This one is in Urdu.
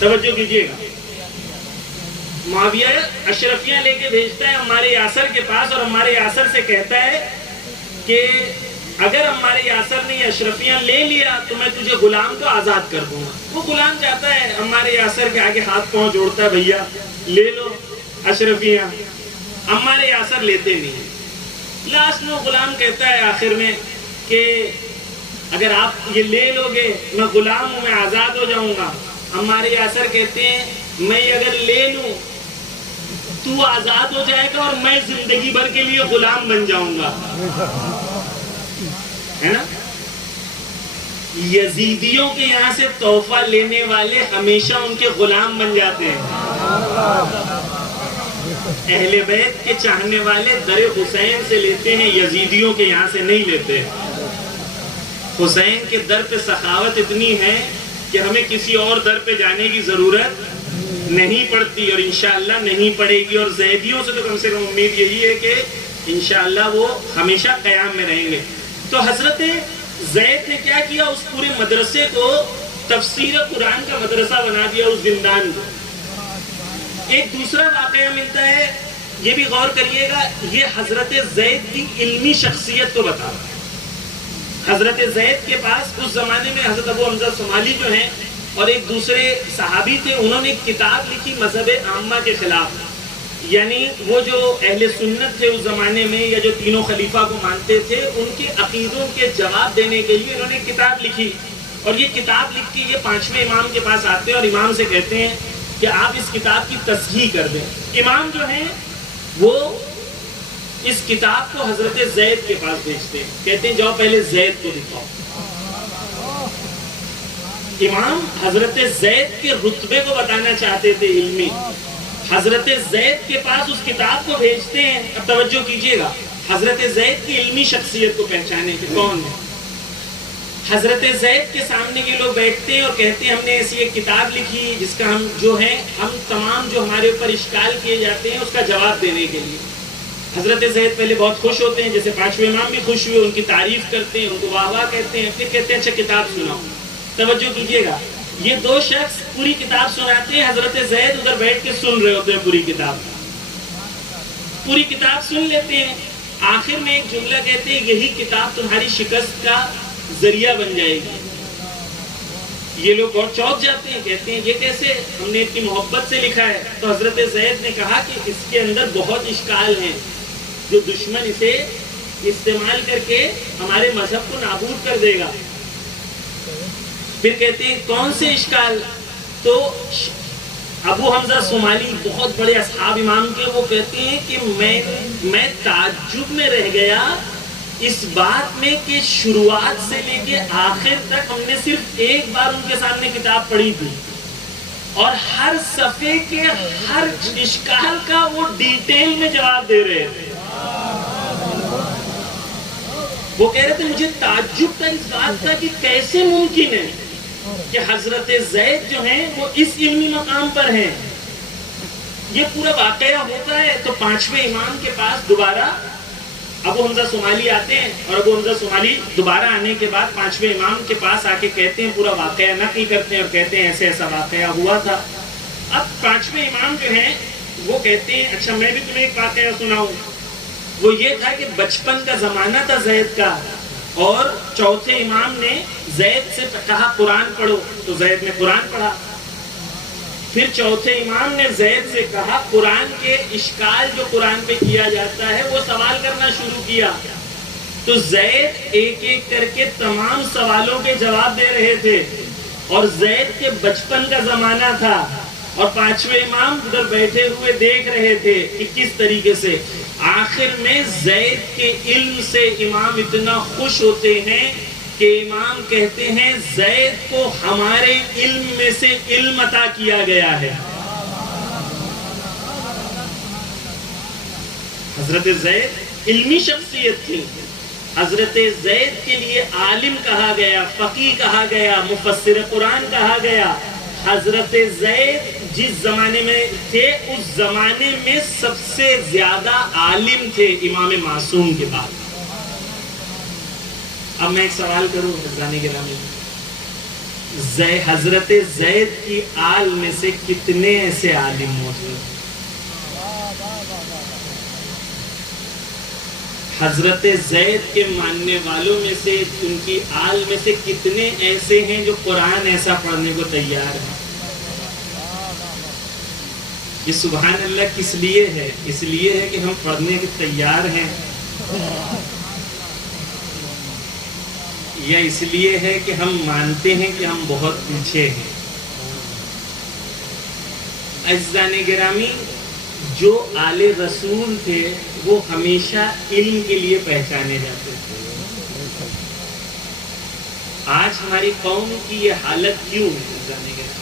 توجہ کیجئے گا، معاویہ اشرفیاں لے کے بھیجتا ہے عمار یاسر کے پاس، اور عمار یاسر سے کہتا ہے کہ اگر عمار یاسر نے یہ اشرفیاں لے لیا تو میں تجھے غلام کو آزاد کر دوں گا۔ وہ غلام چاہتا ہے عمار یاسر کے آگے ہاتھ پاؤں جوڑتا ہے، بھیا لے لو اشرفیاں۔ عمار یاسر لیتے نہیں۔ لاسٹ میں غلام کہتا ہے آخر میں کہ اگر آپ یہ لے لو گے میں غلام ہوں، میں آزاد ہو جاؤں گا۔ عمار یاسر کہتے ہیں میں اگر لے لوں تو آزاد ہو جائے گا اور میں زندگی بھر کے لیے غلام بن جاؤں گا، ہے نا؟ یزیدیوں کے یہاں سے تحفہ لینے والے ہمیشہ ان کے غلام بن جاتے ہیں۔ اہل بیت کے چاہنے والے در حسین سے لیتے ہیں، یزیدیوں کے یہاں سے نہیں لیتے۔ حسین کے در پہ سخاوت اتنی ہے کہ ہمیں کسی اور در پہ جانے کی ضرورت نہیں پڑتی، اور انشاءاللہ نہیں پڑے گی۔ اور زیدیوں سے تو کم سے کم امید یہی ہے کہ انشاءاللہ وہ ہمیشہ قیام میں رہیں گے۔ تو حضرت زید نے کیا کیا؟ اس پورے مدرسے کو تفسیر قرآن کا مدرسہ بنا دیا اس زندان کو۔ ایک دوسرا واقعہ ملتا ہے، یہ بھی غور کریے گا، یہ حضرت زید کی علمی شخصیت کو بتا رہا ہے۔ حضرت زید کے پاس اس زمانے میں حضرت ابو حمزہ صومالی جو ہیں اور ایک دوسرے صحابی تھے، انہوں نے ایک کتاب لکھی مذہب عامہ کے خلاف، یعنی وہ جو اہل سنت تھے اس زمانے میں یا جو تینوں خلیفہ کو مانتے تھے، ان کے عقیدوں کے جواب دینے کے لیے انہوں نے کتاب لکھی۔ اور یہ کتاب لکھ کے یہ پانچویں امام کے پاس آتے ہیں اور امام سے کہتے ہیں کہ آپ اس کتاب کی تصحیح کر دیں۔ امام جو ہیں وہ اس کتاب کو حضرت زید کے پاس بھیجتے ہیں، کہتے ہیں جاؤ پہلے زید کو دکھاؤ۔ امام حضرت زید کے رتبے کو بتانا چاہتے تھے علمی، حضرت زید کے پاس اس کتاب کو بھیجتے ہیں۔ اب توجہ کیجئے گا، حضرت زید کی علمی شخصیت کو پہچانے کہ کون ہے۔ حضرت زید کے سامنے یہ لوگ بیٹھتے ہیں اور کہتے ہیں ہم نے ایسی ایک کتاب لکھی جس کا ہم تمام جو ہمارے اوپر اشکال کیے جاتے ہیں اس کا جواب دینے کے لیے۔ حضرت زید پہلے بہت خوش ہوتے ہیں، جیسے پانچویں امام بھی خوش ہوئے، ان کی تعریف کرتے ہیں، ان کو واہ واہ کہتے ہیں، پھر کہتے ہیں اچھا کتاب سناؤ۔ توجہ کیجئے گا، یہ دو شخص پوری کتاب سناتے ہیں، حضرت زید ادھر بیٹھ کے سن رہے ہوتے ہیں پوری کتاب سن لیتے ہیں۔ آخر میں ایک جملہ کہتے ہیں یہی کتاب تمہاری شکست کا ذریعہ بن جائے گی۔ یہ لوگ اور چونک جاتے ہیں، کہتے ہیں یہ کیسے، ہم نے اتنی محبت سے لکھا ہے۔ تو حضرت زید نے کہا کہ اس کے اندر بہت اشکال ہیں جو دشمن اسے استعمال کر کے ہمارے مذہب کو نابود کر دے گا۔ پھر کہتے ہیں کون سے اشکال؟ تو ابو حمزہ صومالی بہت بڑے اصحاب امام کے، وہ کہتے ہیں کہ میں تعجب میں رہ گیا اس بات میں کہ شروعات سے لے کے آخر تک ہم نے صرف ایک بار ان کے سامنے کتاب پڑھی تھی اور ہر صفحے کے ہر اشکال کا وہ ڈیٹیل میں جواب دے رہے تھے۔ وہ کہہ رہے تھے مجھے تعجب تھا اس بات کا کہ کیسے ممکن ہے کہ حضرت زید جو ہیں وہ اس علمی مقام پر ہیں۔ یہ پورا واقعہ ہوتا ہے تو پانچویں امام کے پاس دوبارہ ابو حمزہ صومالی آتے ہیں، اور ابو حمزہ صومالی دوبارہ آنے کے بعد پانچویں امام کے پاس آ کے کہتے ہیں، پورا واقعہ نقل کرتے ہیں اور کہتے ہیں ایسے ایسا واقعہ ہوا تھا۔ اب پانچویں امام جو ہیں وہ کہتے ہیں اچھا میں بھی تمہیں ایک واقعہ سناؤں۔ وہ یہ تھا کہ بچپن کا زمانہ تھا زید کا، اور چوتھے امام نے زید سے کہا قرآن پڑھو، تو زید نے قرآن پڑھا۔ پھر چوتھے امام نے زید سے کہا قرآن کے اشکال جو قرآن پہ کیا جاتا ہے وہ سوال کرنا شروع کیا، تو زید ایک ایک کر کے تمام سوالوں کے جواب دے رہے تھے، اور زید کے بچپن کا زمانہ تھا، اور پانچویں امام ادھر بیٹھے ہوئے دیکھ رہے تھے کہ کس طریقے سے۔ آخر میں زید کے علم سے امام اتنا خوش ہوتے ہیں کہ امام کہتے ہیں زید کو ہمارے علم میں سے علم عطا کیا گیا ہے۔ حضرت زید علمی شخصیت تھی، حضرت زید کے لیے عالم کہا گیا، فقیہ کہا گیا، مفسر قرآن کہا گیا۔ حضرت زید جس زمانے میں تھے اس زمانے میں سب سے زیادہ عالم تھے امام معصوم کے بعد۔ اب میں ایک سوال کروں حضرانی گرامی، حضرت زید کی آل میں سے کتنے ایسے عالم موجود ہیں؟ حضرت زید کے ماننے والوں میں سے، ان کی آل میں سے کتنے ایسے ہیں جو قرآن ایسا پڑھنے کو تیار ہیں؟ یہ سبحان اللہ کس لیے ہے؟ اس لیے ہے کہ ہم پڑھنے کے تیار ہیں، یا اس لیے ہے کہ ہم مانتے ہیں کہ ہم بہت پیچھے ہیں؟ عزیزان گرامی، جو آل رسول تھے وہ ہمیشہ علم کے لیے پہچانے جاتے تھے۔ آج ہماری قوم کی یہ حالت کیوں ہے عزیزان گرامی؟